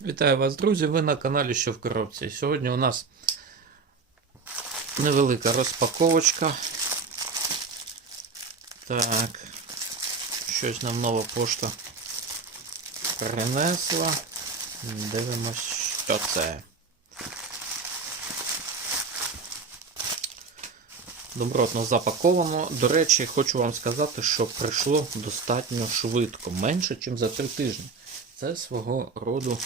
Вітаю вас, друзі! Ви на каналі Що в коробці. Сьогодні у нас невелика розпаковочка. Так, щось нам нова пошта принесла. Дивимось, що це. Добротно запаковано. До речі, хочу вам сказати, що прийшло достатньо швидко, менше, ніж за три тижні. Це свого роду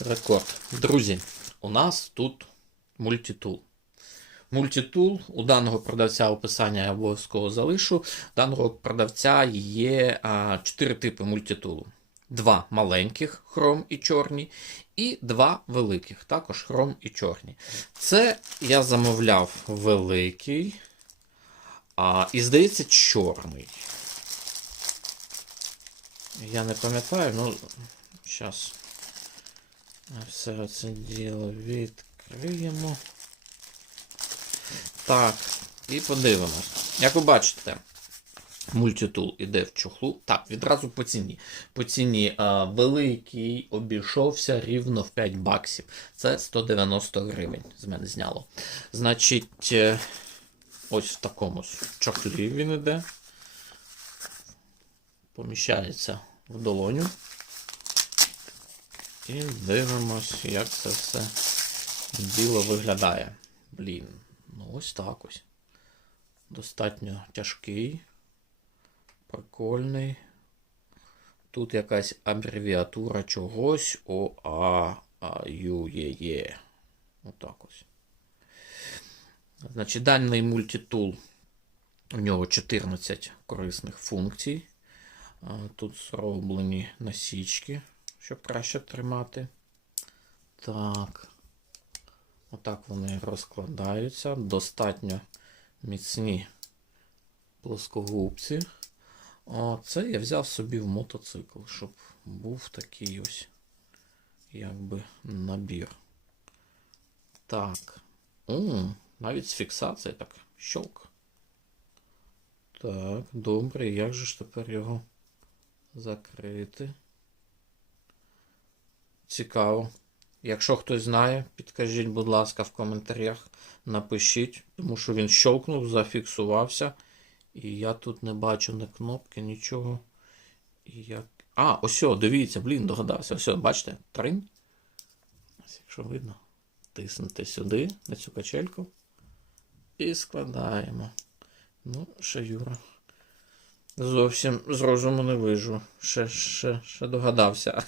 рекорд. Друзі, у нас тут мультитул. Мультитул у даного продавця описання я обов'язково залишу. У даного продавця є а, 4 типи мультитулу. Два маленьких хром і чорні, і два великих, також хром і чорні. Це я замовляв великий, а, і здається, чорний. Я не пам'ятаю, ну зараз все це діло відкриємо. Так, і подивимось. Як ви бачите, мультитул іде в чохлу. Так, відразу по ціні. По ціні а, великий обійшовся рівно в 5 баксів. Це 190 гривень з мене зняло. Значить, е, ось в такому чохлі він іде поміщається в долоню. І дивимось, як це все діло виглядає. Блін, ну ось так ось. Достатньо тяжкий, прикольний. Тут якась абревіатура чогось ОА, А, Ю, Є, Є. Отак ось. Значить, даний мультитул. У нього 14 корисних функцій. Тут зроблені насічки, щоб краще тримати. Так. Отак вони розкладаються. Достатньо міцні плоскогубці. О, це я взяв собі в мотоцикл, щоб був такий ось якби набір. Так. М, навіть з фіксацією так. Щелк. Так, добре. Як же ж тепер його закрити? Цікаво. Якщо хтось знає, підкажіть, будь ласка, в коментарях. Напишіть, тому що він щелкнув, зафіксувався. І я тут не бачу ні кнопки, нічого. І як... А, ось, дивіться, блін, догадався. Ось, бачите, тринь. Ось, якщо видно, тиснете сюди, на цю качельку. І складаємо. Ну, ще Юра. Зовсім з розуму не вижу. Ще, ще, ще догадався.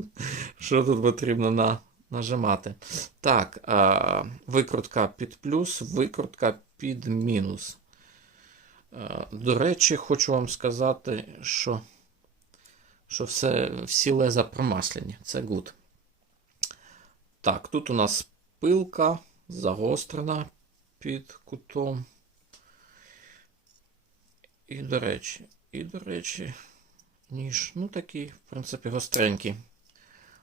Що тут потрібно на, нажимати. Так, а, викрутка під плюс, викрутка під мінус. А, до речі, хочу вам сказати, що, що все, всі леза промасляні. Це гуд. Так, тут у нас пилка загострена під кутом. І, до речі, і, до речі, ніж, ну такий, в принципі, гостренький.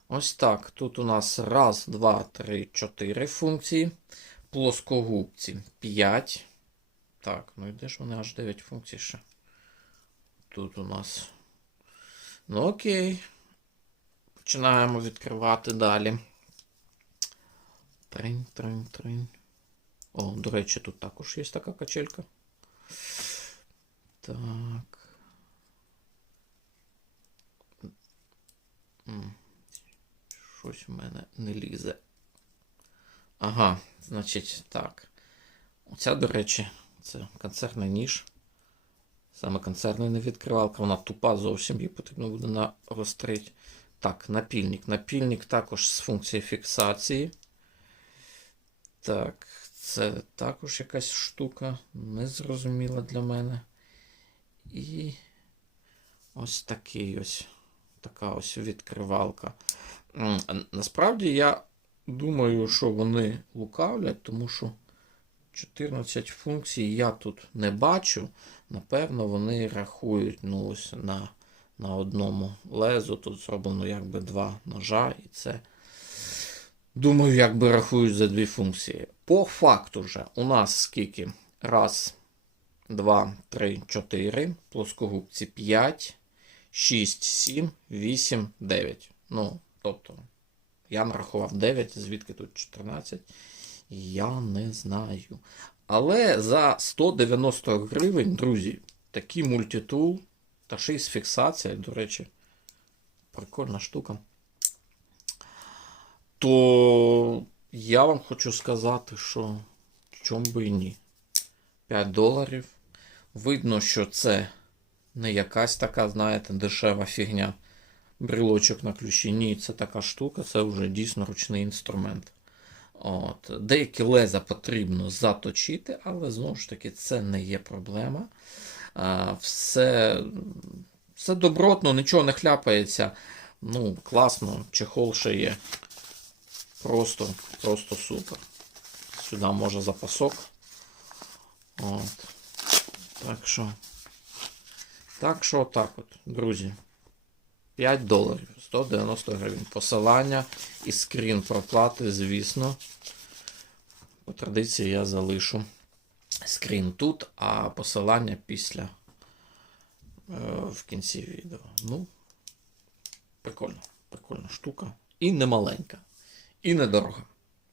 Ось так. Тут у нас раз, два, три, чотири функції. Плоскогубці 5. Так, ну і де ж вони аж 9 функцій ще? Тут у нас. Ну, окей. Починаємо відкривати далі. Тринь, тринь, тринь. О, до речі, тут також є така качелька. Так. Щось в мене не лізе. Ага, значить, так. Оця, до речі, це концертний ніж. Саме концертний не відкривалка, вона тупа зовсім, її потрібно буде нарострити. Так, напільник. Напільник також з функцією фіксації. Так, це також якась штука незрозуміла для мене. І ось такий ось така ось відкривалка. Насправді я думаю, що вони лукавлять, тому що 14 функцій я тут не бачу. Напевно, вони рахують ну, ось на, на одному лезу. Тут зроблено якби два ножа, і це. Думаю, якби рахують за дві функції. По факту вже у нас скільки? Раз, 2, 3, 4, плоскогубці 5, 6, 7, 8, 9. Ну, Тобто, я нарахував 9, звідки тут 14. Я не знаю. Але за 190 гривень, друзі, такий мультитул та ще й з фіксацією, до речі, прикольна штука. То я вам хочу сказати, що чому би і ні. 5 доларів. Видно, що це не якась така, знаєте, дешева фігня. Брілочок на ключі. Ні, це така штука, це вже дійсно ручний інструмент. От. Деякі леза потрібно заточити, але знову ж таки це не є проблема. А, все, все добротно, нічого не хляпається. Ну, класно, чехол ще є. Просто, просто супер. Сюди може запасок. От. Так що. Так що так от, друзі. 5 доларів, 190 гривень. Посилання і скрін проплати, звісно. По традиції я залишу скрін тут, а посилання після е, в кінці відео. Ну, прикольно, прикольна штука. І не маленька, і недорога.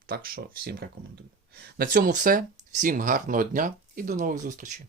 Так що всім рекомендую. На цьому все. Всім гарного дня і до нових зустрічей.